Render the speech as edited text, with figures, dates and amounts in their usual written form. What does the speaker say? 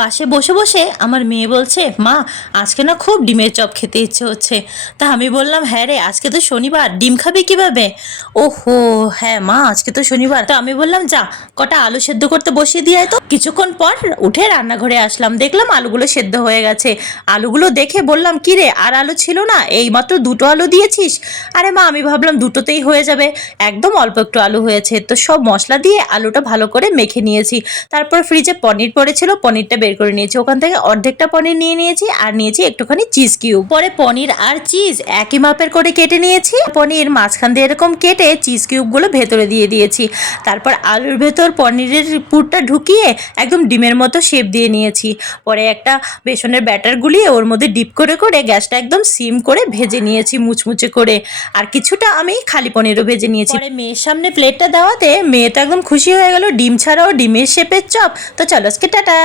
পাশে বসে বসে আমার মেয়ে বলছে, মা আজকে না খুব ডিমের চপ খেতে ইচ্ছে হচ্ছে। তা আমি বললাম, হ্যাঁ রে আজকে তো শনিবার, ডিম খাবি কিভাবে? ওহো হ্যাঁ মা আজকে তো শনিবার। তো আমি বললাম, যা কটা আলু সেদ্ধ করতে বসিয়ে দিয়ে তো। কিছুক্ষণ পর উঠে রান্নাঘরে আসলাম, দেখলাম আলুগুলো সেদ্ধ হয়ে গেছে। আলুগুলো দেখে বললাম, কি রে আর আলু ছিল না? এইমাত্র দুটো আলু দিয়েছিস? আরে মা আমি ভাবলাম দুটোতেই হয়ে যাবে, একদম অল্প একটু আলু হয়েছে। তো সব মশলা দিয়ে আলুটা ভালো করে মেখে নিয়েছি। তারপর ফ্রিজে পনির পড়েছিল, পনিরটা বের করে নিয়েছি, ওখান থেকে অর্ধেকটা পনির নিয়ে নিয়েছি, আর নিয়েছি একটুখানি চিজ কিউব। পরে পনির আর চিজ একই মাপের করে কেটে নিয়েছি, পনির মাঝখান দিয়ে এরকম কেটে চিজ কিউবগুলো ভেতরে দিয়ে দিয়েছি। তারপর আলুর ভেতর পনিরের পুরটা ঢুকিয়ে একদম ডিমের মতো শেপ দিয়ে নিয়েছি। পরে একটা বেসনের ব্যাটার গুলিয়ে ওর মধ্যে ডিপ করে করে গ্যাসটা একদম সিম করে ভেজে নিয়েছি মুচমুচে করে। আর কিছুটা আমি খালি পনিরও ভেজে নিয়েছি। পরে মেয়ের সামনে প্লেটটা দেওয়াতে মেয়ে তো একদম খুশি হয়ে গেল, ডিম ছাড়াও ডিমের শেপের চপ। তো চলো আজকে টাটা।